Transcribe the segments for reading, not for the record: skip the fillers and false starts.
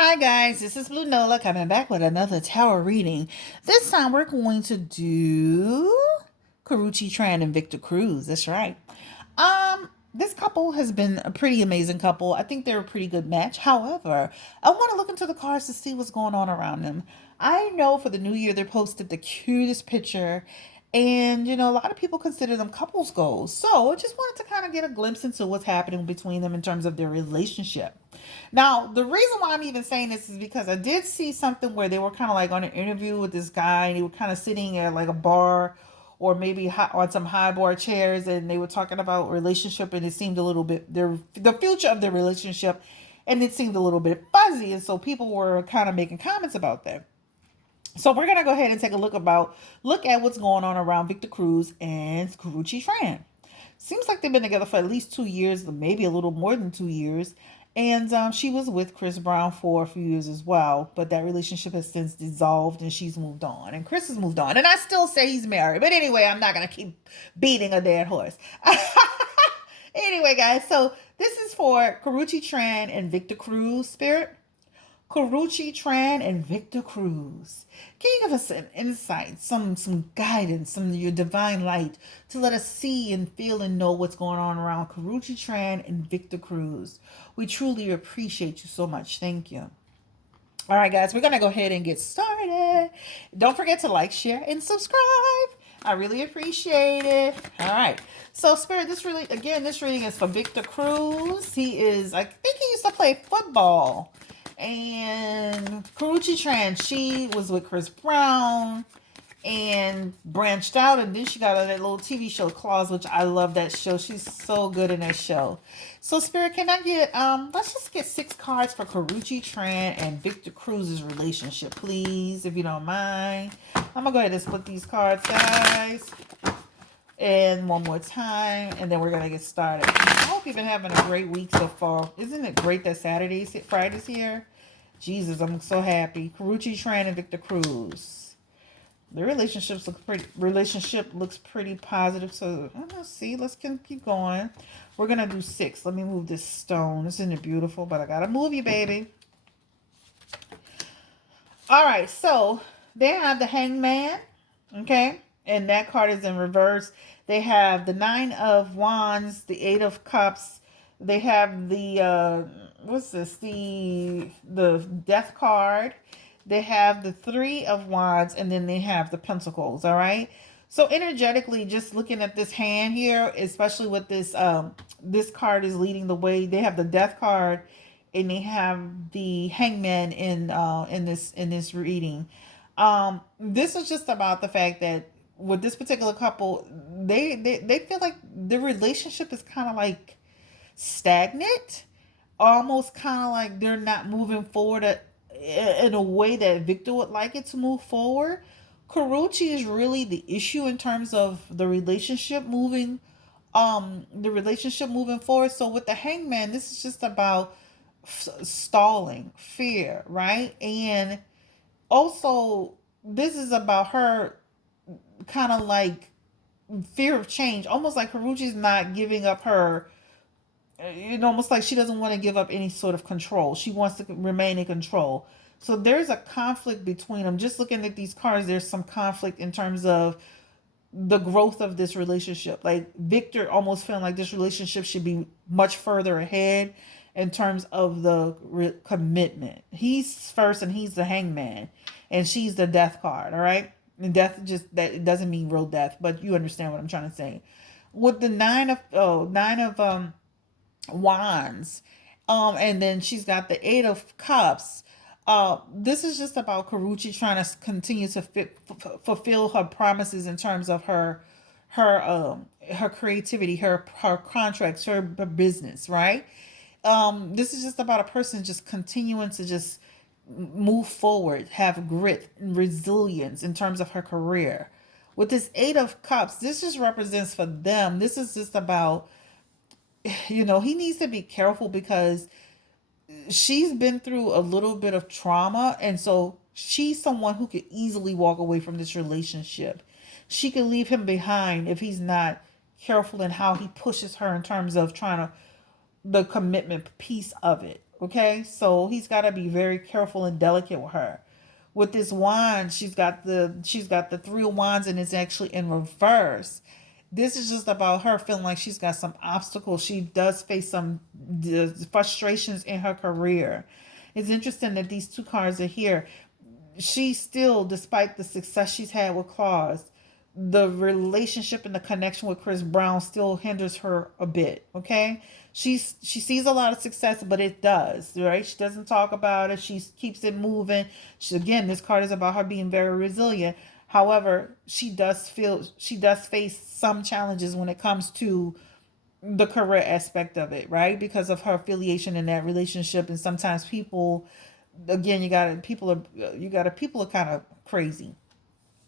Hi guys, this is Blue Nola coming back with another tarot reading. This time we're going to do KARRUECHE Tran and VictorCruz. That's right. This couple has been a pretty amazing couple. I think they're a pretty good match. However, I want to look into the cards to see what's going on around them. I know for the new year they posted the cutest picture, and a lot of people consider them couples goals. So I just wanted to kind of get a glimpse into what's happening between them in terms of their relationship. Now, the reason why I'm even saying this is because I did see something where they were kind of like on an interview with this guy, and they were kind of sitting at like a bar or maybe on some high bar chairs, and they were talking about relationship, and it seemed a little bit the future of their relationship, and it seemed a little bit fuzzy, and so people were kind of making comments about that. So we're gonna go ahead and take a look at what's going on around VictorCruz and KARRUECHE Tran. Seems like they've been together for at least 2 years, maybe a little more than 2 years. And she was with Chris Brown for a few years as well, but that relationship has since dissolved and she's moved on. And Chris has moved on. And I still say he's married. But anyway, I'm not going to keep beating a dead horse. Anyway, guys, so this is for KARRUECHE Tran and VictorCruz, Spirit. KARRUECHE Tran and VictorCruz. Can you give us an insight, some guidance, some of your divine light to let us see and feel and know what's going on around KARRUECHE Tran and VictorCruz? We truly appreciate you so much. Thank you. All right, guys, we're going to go ahead and get started. Don't forget to like, share, and subscribe. I really appreciate it. All right. So, Spirit, this reading is for VictorCruz. I think he used to play football. And KARRUECHE Tran, she was with Chris Brown and branched out, and then she got on that little TV show CRUZ, which I love that show. She's so good in that show. So Spirit, can I get let's just get 6 cards for KARRUECHE Tran and VictorCruz's relationship, please, if you don't mind. I'm gonna go ahead and split these cards, guys. And one more time, and then we're gonna get started. I hope you've been having a great week so far. Isn't it great that Friday's here? Jesus, I'm so happy. KARRUECHE Tran and VictorCruz. The relationship looks pretty positive. So let's see. Let's keep going. We're gonna do 6. Let me move this stone. Isn't it beautiful? But I gotta move you, baby. All right. So they have the Hangman. Okay. And that card is in reverse. They have the 9 of Wands, the 8 of Cups. They have the what's this? The Death card. They have the 3 of Wands, and then they have the Pentacles. All right. So energetically, just looking at this hand here, especially with this this card is leading the way. They have the Death card, and they have the Hangman in this reading. This is just about the fact that with this particular couple, they feel like the relationship is kind of like stagnant, almost kind of like they're not moving forward in a way that Victor would like it to move forward. KARRUECHE is really the issue in terms of the relationship moving forward. So with the Hangman, this is just about stalling, fear, right? And also this is about her kind of like fear of change, almost like KARRUECHE's not giving up her, almost like she doesn't want to give up any sort of control. She wants to remain in control. So there's a conflict between them. Just looking at these cards, there's some conflict in terms of the growth of this relationship. Like Victor almost feeling like this relationship should be much further ahead in terms of the commitment. He's first, and he's the Hangman, and she's the Death card. All right. And death, just that, it doesn't mean real death, but you understand what I'm trying to say. With the 9 of Wands, and then she's got the 8 of Cups. This is just about KARRUECHE trying to continue to fulfill her promises in terms of her creativity, her contracts, her business, right? This is just about a person just continuing to just move forward, have grit and resilience in terms of her career. With this 8 of Cups, this just represents for them, this is just about, he needs to be careful because she's been through a little bit of trauma, and so she's someone who could easily walk away from this relationship. She could leave him behind if he's not careful in how he pushes her in terms of trying to the commitment piece of it. Okay, so he's got to be very careful and delicate with her. With this wand, she's got the three of wands, and it's actually in reverse. This is just about her feeling like she's got some obstacles. She does face some frustrations in her career. It's interesting that these two cards are here. She still, despite the success she's had with CRUZ, the relationship and the connection with Chris Brown still hinders her a bit. Okay, she sees a lot of success, but it does, right? She doesn't talk about it. She keeps it moving. Again, this card is about her being very resilient. However, she does face some challenges when it comes to the career aspect of it, right? Because of her affiliation in that relationship, and sometimes people, again, people are kind of crazy.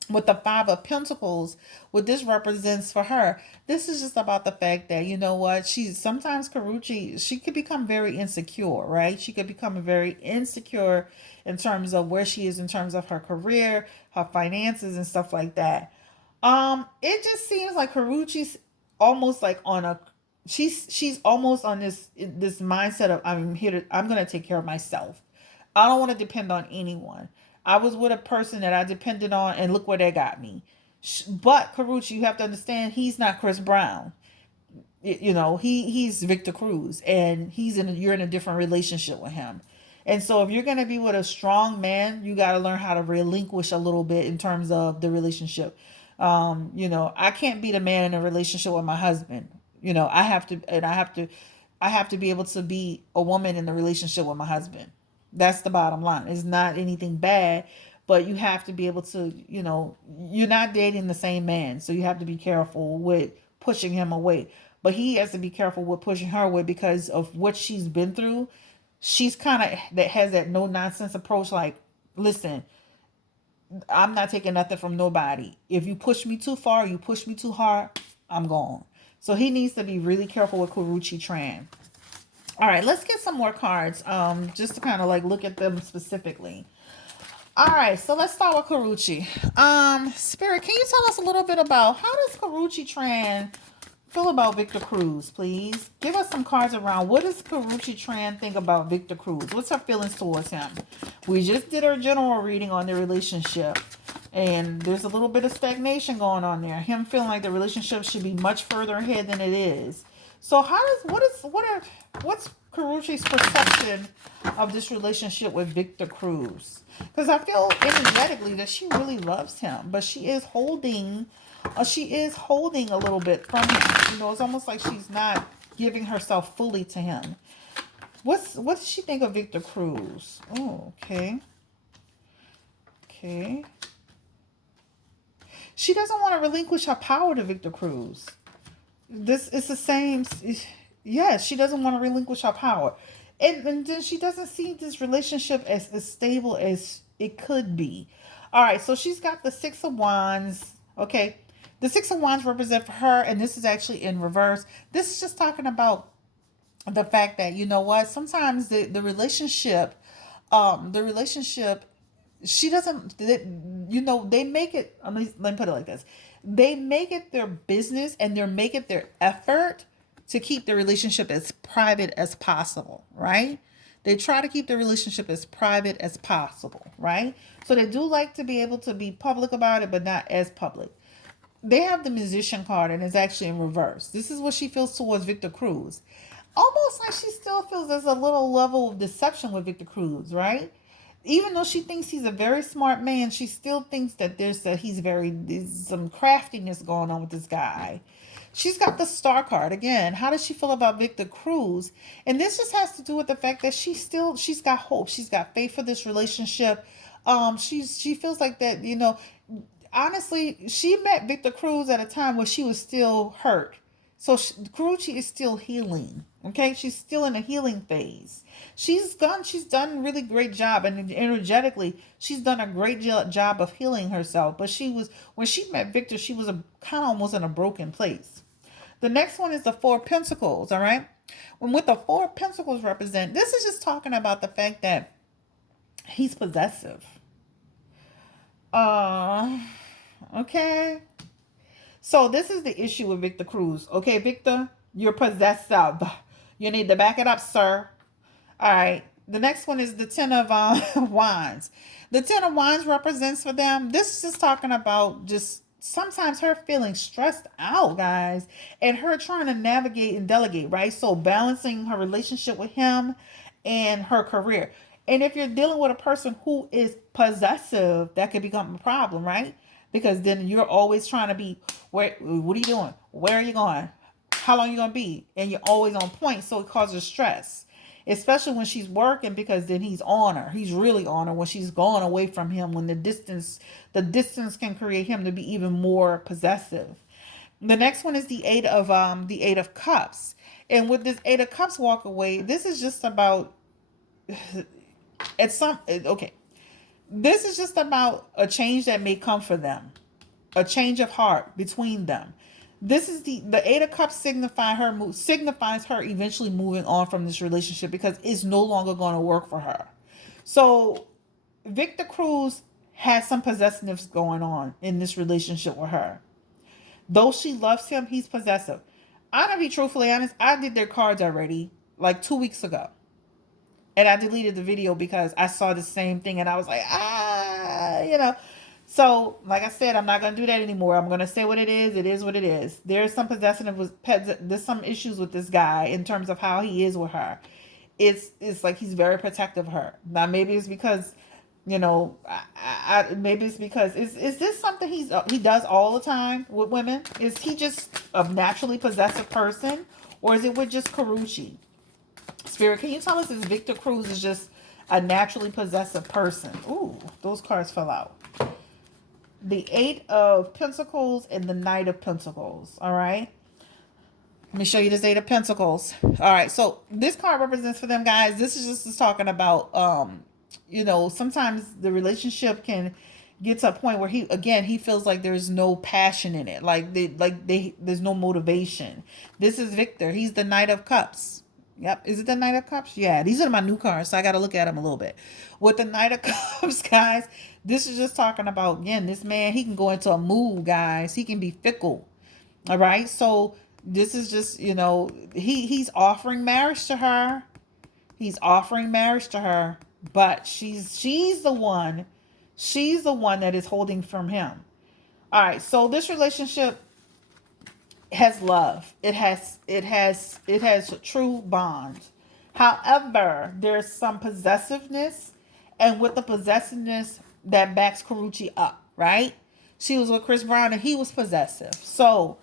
With the Five of Pentacles, what this represents for her, this is just about the fact that, you know what, she's sometimes Karrueche, she could become very insecure, right? She could become very insecure in terms of where she is in terms of her career, her finances, and stuff like that. It just seems like Karrueche's almost like on a she's almost on this mindset of I'm gonna take care of myself. I don't want to depend on anyone. I was with a person that I depended on, and look where they got me. But Karrueche, you have to understand, he's not Chris Brown. He's VictorCruz, and you're in a different relationship with him. And so if you're going to be with a strong man, you got to learn how to relinquish a little bit in terms of the relationship. I can't be the man in a relationship with my husband. I have to be able to be a woman in the relationship with my husband. That's the bottom line. It's not anything bad, but you have to be able to, you're not dating the same man. So you have to be careful with pushing him away. But he has to be careful with pushing her away because of what she's been through. She's kind of that has that no nonsense approach. Like, listen, I'm not taking nothing from nobody. If you push me too far, you push me too hard, I'm gone. So he needs to be really careful with Karrueche Tran. All right, let's get some more cards, just to kind of like look at them specifically. All right, so let's start with Karrueche. Spirit, can you tell us a little bit about how does Karrueche Tran feel about VictorCruz, please? Give us some cards around. What does Karrueche Tran think about VictorCruz? What's her feelings towards him? We just did our general reading on their relationship, and there's a little bit of stagnation going on there. Him feeling like the relationship should be much further ahead than it is. So what's Karrueche's perception of this relationship with VictorCruz? Because I feel energetically that she really loves him, but she is holding a little bit from him. It's almost like she's not giving herself fully to him. What does she think of VictorCruz? Oh, okay. Okay. She doesn't want to relinquish her power to VictorCruz. This is the same. Yes, she doesn't want to relinquish her power. And then she doesn't see this relationship as stable as it could be. All right, so she's got the Six of Wands. Okay, the Six of Wands represent for her, and this is actually in reverse. This is just talking about the fact that, sometimes the relationship, she doesn't, they make it, let me put it like this. They make it their business and they make it their effort to keep the relationship as private as possible, right? They try to keep the relationship as private as possible, right? So they do like to be able to be public about it, but not as public. They have the Musician card, and it's actually in reverse. This is what she feels towards VictorCruz. Almost like she still feels there's a little level of deception with VictorCruz, right? Even though she thinks he's a very smart man, she still thinks that there's some craftiness going on with this guy. She's got the Star card again. How does she feel about VictorCruz? And this just has to do with the fact that she's got hope. She's got faith for this relationship. She feels like that, honestly, she met VictorCruz at a time where she was still hurt. So Karrueche is still healing. Okay, she's still in a healing phase. She's done a really great job, and energetically, she's done a great job of healing herself. But when she met Victor, she was kind of almost in a broken place. The next one is the Four of Pentacles. All right, what the Four of Pentacles represent, this is just talking about the fact that he's possessive. Okay. So this is the issue with VictorCruz. Okay, Victor, you're possessive. You need to back it up, sir. All right. The next one is the Ten of Wands. The Ten of Wands represents for them. This is just talking about just sometimes her feeling stressed out, guys, and her trying to navigate and delegate, right? So balancing her relationship with him and her career. And if you're dealing with a person who is possessive, that could become a problem, right? Because then you're always trying to be, where, what are you doing? Where are you going? How long are you going to be? And you're always on point. So it causes stress, especially when she's working, because then he's on her. He's really on her when she's gone away from him, when the distance can create him to be even more possessive. The next one is the Eight of Cups. And with this Eight of Cups walk away, this is just about okay. This is just about a change that may come for them, a change of heart between them. This is the Eight of Cups signifies her eventually moving on from this relationship because it's no longer going to work for her. So Victor Cruz has some possessiveness going on in this relationship with her. Though she loves him, he's possessive. I'm gonna be truthfully honest. I did their cards already like 2 weeks ago. And I deleted the video because I saw the same thing and I was like, So, like I said, I'm not going to do that anymore. I'm going to say what it is. It is what it is. There's some there's some issues with this guy in terms of how he is with her. It's like he's very protective of her. Now, maybe it's because, maybe it's because, is this something he does all the time with women? Is he just a naturally possessive person? Or is it with just Karrueche? Spirit, can you tell us if Victor Cruz is just a naturally possessive person? Ooh, those cards fell out. The Eight of Pentacles and the Knight of Pentacles. All right. Let me show you this Eight of Pentacles. All right. So this card represents for them, guys. This is just talking about, sometimes the relationship can get to a point where he feels like there's no passion in it. There's no motivation. This is Victor. He's the Knight of Cups. Yep. Is it the Knight of Cups? Yeah. These are my new cards, so I got to look at them a little bit. With the Knight of Cups, guys, this is just talking about, again, this man, he can go into a mood, guys. He can be fickle. All right. So this is just, he's offering marriage to her. He's offering marriage to her, but she's the one that is holding from him. All right. So this relationship has love. It has a true bond. However, there's some possessiveness, and with the possessiveness that backs Karrueche up, right? She was with Chris Brown and he was possessive. So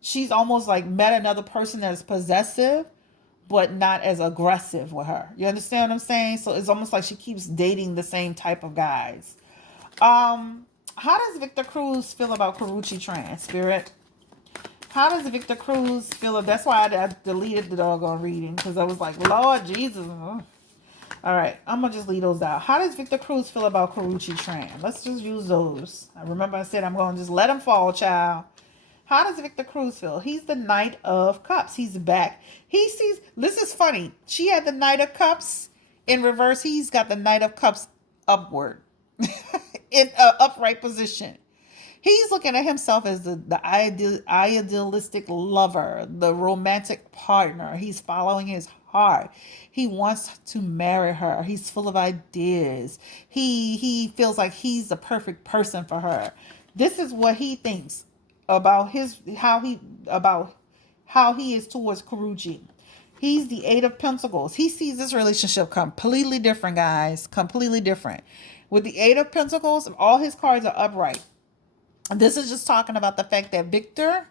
she's almost like met another person that is possessive, but not as aggressive with her. You understand what I'm saying? So it's almost like she keeps dating the same type of guys. How does Victor Cruz feel about Karrueche Tran, Spirit? How does Victor Cruz feel? That's why I deleted the doggone reading, because I was like, Lord Jesus. All right, I'm going to just leave those out. How does Victor Cruz feel about Karrueche Tran? Let's just use those. I remember I said I'm going to just let him fall, child. How does Victor Cruz feel? He's the Knight of Cups. He's back. He sees, this is funny. She had the Knight of Cups in reverse. He's got the Knight of Cups upward in an upright position. He's looking at himself as the idealistic lover, the romantic partner. He's following his heart. He wants to marry her. He's full of ideas. He feels like he's the perfect person for her. This is what he thinks about how he is towards Karrueche. He's the Eight of Pentacles. He sees this relationship completely different, guys. Completely different. With the Eight of Pentacles, all his cards are upright. This is just talking about the fact that Victor,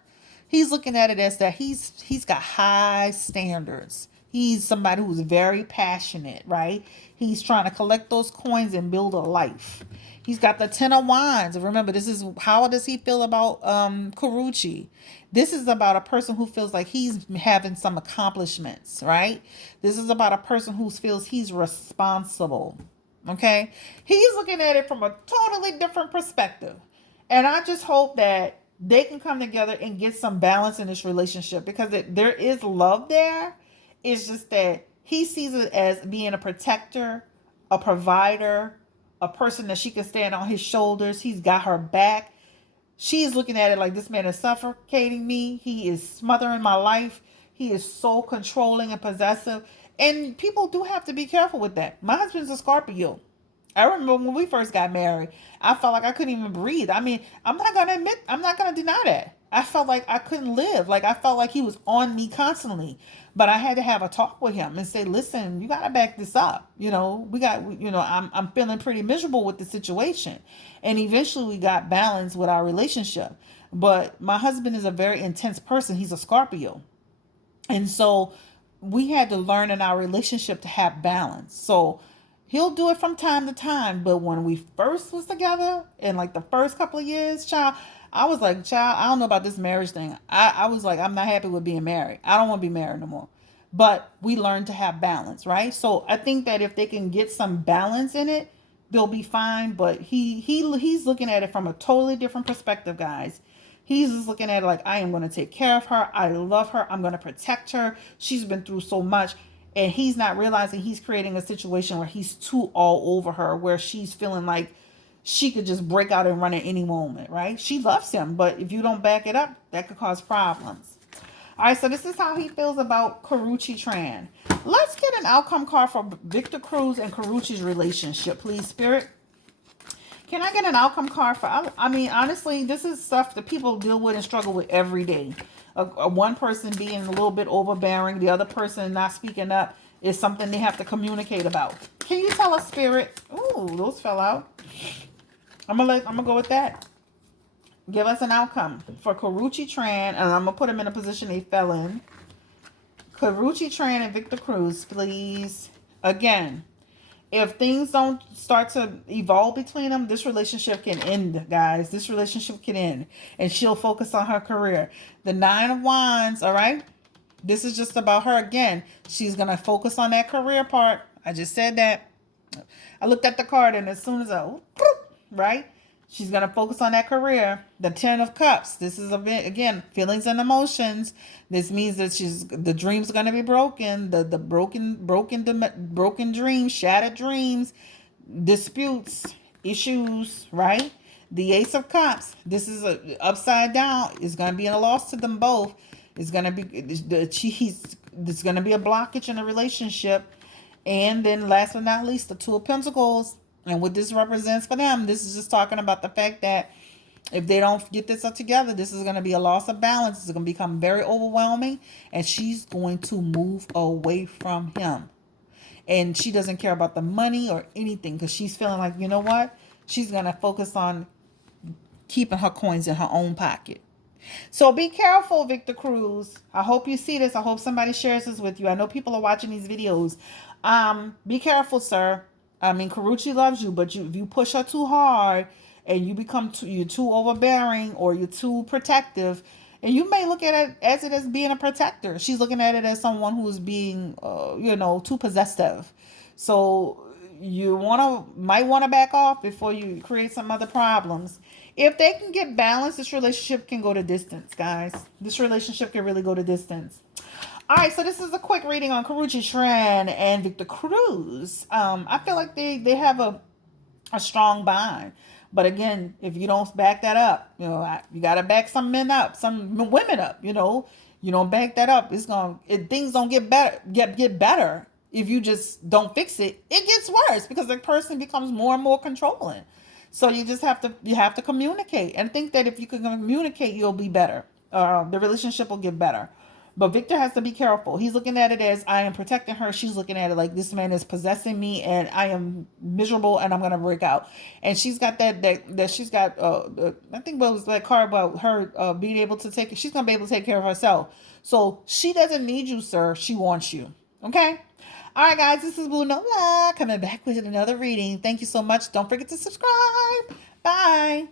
he's looking at it as that he's got high standards. He's somebody who's very passionate, right? He's trying to collect those coins and build a life. He's got the Ten of Wands. Remember, this is, how does he feel about Karrueche? This is about a person who feels like he's having some accomplishments, right? This is about a person who feels he's responsible, okay? He's looking at it from a totally different perspective. And I just hope that they can come together and get some balance in this relationship, because there is love there. It's just that he sees it as being a protector, a provider, a person that she can stand on his shoulders. He's got her back. She's looking at it like, this man is suffocating me. He is smothering my life. He is so controlling and possessive. And people do have to be careful with that. My husband's a Scorpio. I remember when we first got married, I felt like I couldn't even breathe. I mean, I'm not gonna deny that. I felt like I couldn't live. Like I felt like he was on me constantly. But I had to have a talk with him and say, listen, you gotta back this up. I'm feeling pretty miserable with the situation. And eventually we got balance with our relationship. But my husband is a very intense person. He's a Scorpio. And so we had to learn in our relationship to have balance. So he'll do it from time to time. But when we first was together, in like the first couple of years, child, I was like, child, I don't know about this marriage thing. I was like, I'm not happy with being married. I don't want to be married no more. But we learned to have balance, right? So I think that if they can get some balance in it, they'll be fine. But he's looking at it from a totally different perspective, guys. He's just looking at it like, I am going to take care of her. I love her. I'm going to protect her. She's been through so much. And he's not realizing he's creating a situation where he's too all over her, where she's feeling like she could just break out and run at any moment, right? She loves him, but if you don't back it up, that could cause problems. All right, so this is how he feels about KARRUECHE TRAN. Let's get an outcome card for VictorCruz and KARRUECHE's relationship, please, Spirit. Can I get an outcome card for, I mean, honestly, this is stuff that people deal with and struggle with every day. One person being a little bit overbearing, the other person not speaking up is something they have to communicate about. Can you tell us, Spirit? Ooh, those fell out. I'm gonna go with that. Give us an outcome for KARRUECHE TRAN, and I'm gonna put them in a position they fell in. KARRUECHE TRAN and VictorCruz, please. Again, if things don't start to evolve between them, this relationship can end, guys. This relationship can end, and she'll focus on her career. The 9 of Wands, all right? This is just about her again. She's gonna focus on that career part. I just said that. I looked at the card, and as soon as right? She's going to focus on that career. The 10 of Cups. This is, again, feelings and emotions. This means that the dreams are going to be broken. The broken dreams, shattered dreams, disputes, issues, right? The Ace of Cups. This is upside down. It's going to be a loss to them both. It's going to be, there's going to be a blockage in the relationship. And then last but not least, the Two of Pentacles. And what this represents for them, this is just talking about the fact that if they don't get this up together, this is going to be a loss of balance. It's going to become very overwhelming. And she's going to move away from him. And she doesn't care about the money or anything, because she's feeling like, you know what? She's going to focus on keeping her coins in her own pocket. So be careful, VictorCruz. I hope you see this. I hope somebody shares this with you. I know people are watching these videos. Be careful, sir. I mean, KARRUECHE loves you, but if you push her too hard and you you're too overbearing or you're too protective, and you may look at it as being a protector. She's looking at it as someone who's being, too possessive. So you might want to back off before you create some other problems. If they can get balanced, this relationship can go to distance, guys. This relationship can really go to distance. All right, so this is a quick reading on KARRUECHE TRAN and VictorCruz. I feel like they have a strong bond. But again, if you don't back that up, you got to back some men up, some women up, you don't back that up. Things don't get better if you just don't fix it. It gets worse because the person becomes more and more controlling. So you just have to communicate, and think that if you can communicate, you'll be better. The relationship will get better. But Victor has to be careful. He's looking at it as, I am protecting her. She's looking at it like, this man is possessing me and I am miserable and I'm going to break out. And she's got that she's got, I think what was that card about her being able to she's going to be able to take care of herself. So she doesn't need you, sir. She wants you. Okay? All right, guys, this is Blue Nola coming back with another reading. Thank you so much. Don't forget to subscribe. Bye.